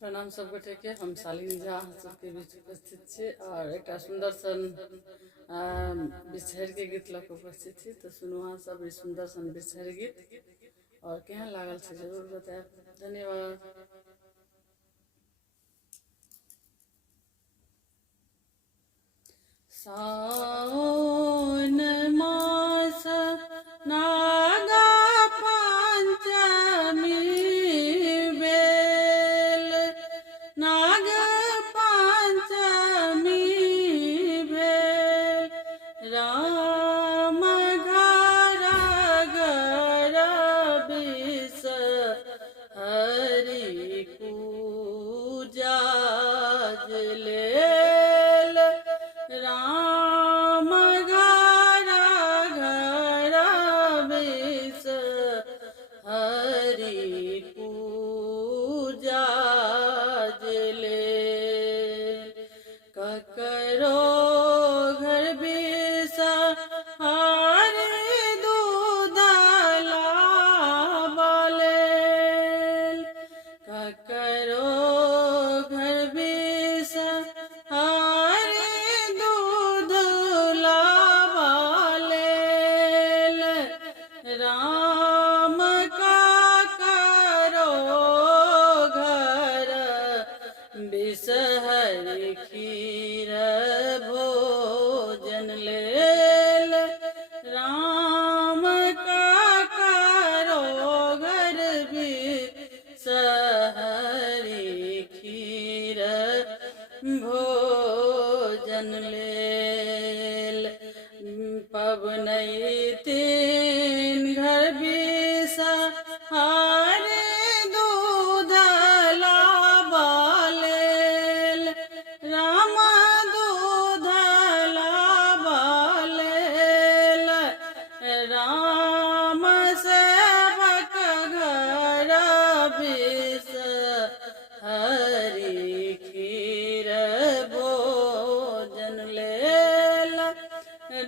प्रणाम सब गोटे के। हम शालिनी झा सबके बीच उपस्थित छी और एक सुंदर सन बिछड़ के गीत लग उपस्थित छी। तो सुनू अहाँ सब ई सुंदर सन बिछड़ गीत और केहन लागल से जरूर बताएब। धन्यवाद। सावन मास नागा पंचमी भेल, नाग पंचमी भेल, राम घर घर बिस हरि पूजा लेल, राम घर घर बिस हरि पूजा लेल, ककरो घर बिस हरि दूध लाबलेल, ककरो घर बिस हरि दूध लाबलेल, राम ककरो घर बिस हरि खीर भोजन लेल, राम ककरो घर बिस हरि खीर भोजन लेल, पबनैतिन घर बिस हरि दूध लाबलेल, राम दूध लाबलेल, राम सेवक घर बिस हरि खीर भोजन लेल,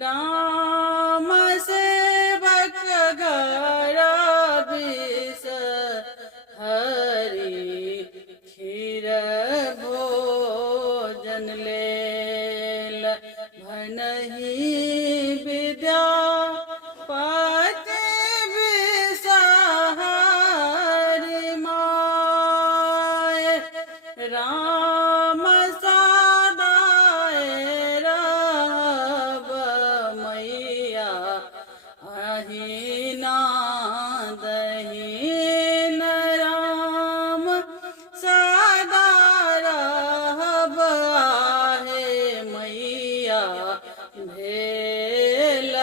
राम सेवक घर बिस हरि खीर भोजन लेल, भनहि विद्यापति बिस हरि माय, राम सदाए रहब मैया अहिना दहिन, राम सदा रहब आहे मैया भेल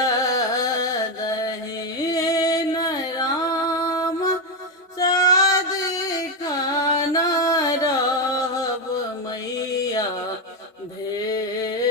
दहिन, राम सदिखन रहब मैया भेल